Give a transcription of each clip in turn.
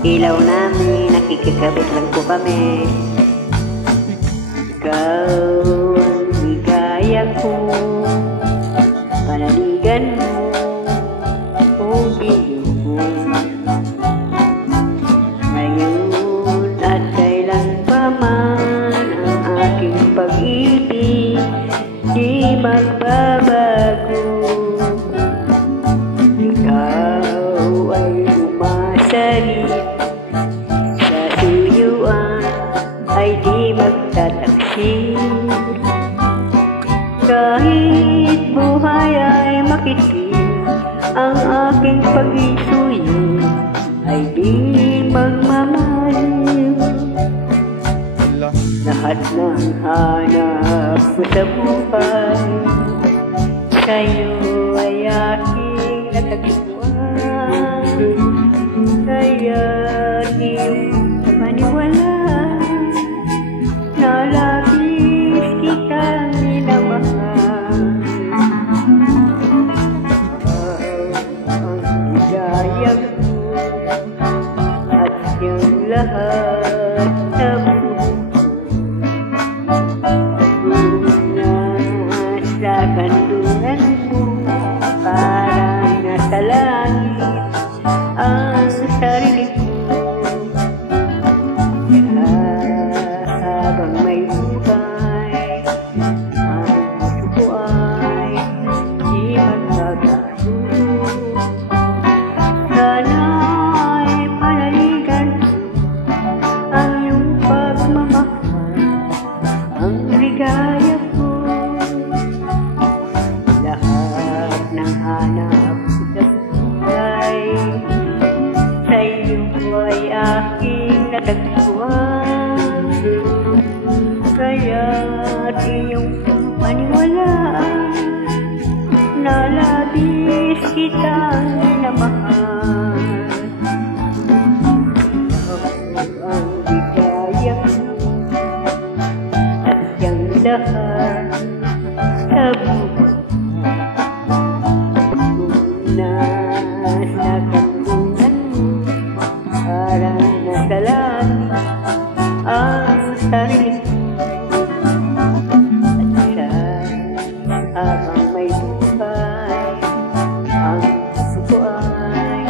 ilaw namin, nakikikabit lang po kami. Ikaw ang ligaya ko, panaligan mo, o bigyan ko. Ngayon at kailan pa man ang aking pag-ibig di magbabago. Ikaw ay umasalit, sa tuyuan ay di magtataksil. Kahit buhay ay makitim, ang aking pag-isuyo ay di magmamahal. Lahat ng hanap ko sa buhay, sa'yo ay aking natagpuan. Kaya di maniwala na labis kitang minamahal. Ang ligaya ko at yung lahat na nasa kandungan mo, parang nasa langit ang sarili ko. Habang may buhay, ang puso ko ay di magbabago. Sana'y panaligan ko ang iyong pagmamahal, ang ligaya ko. Lahat ng hanap ko sa buhay, sa iyo ay aking natagpuan. Kaya't iyong paniwalaan na labis kitang minamahal. Ang ligaya ko at yung lahat sa buhay, nasa kandungan mo, parang nasa langit ang sarili ko. At siya, habang may buhay, ang puso ko ay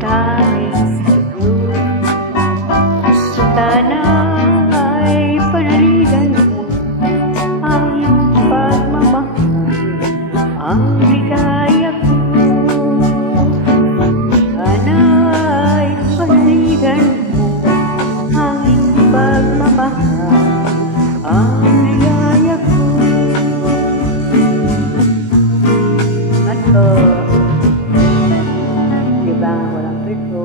tanging sa'yo. Sana ay panaligan mo ang iyong pagmamahal, ang ligaya ko. Sana ay panaligan mo ang iyong pagmamahal, ang ligaya ko. At diba walang preso.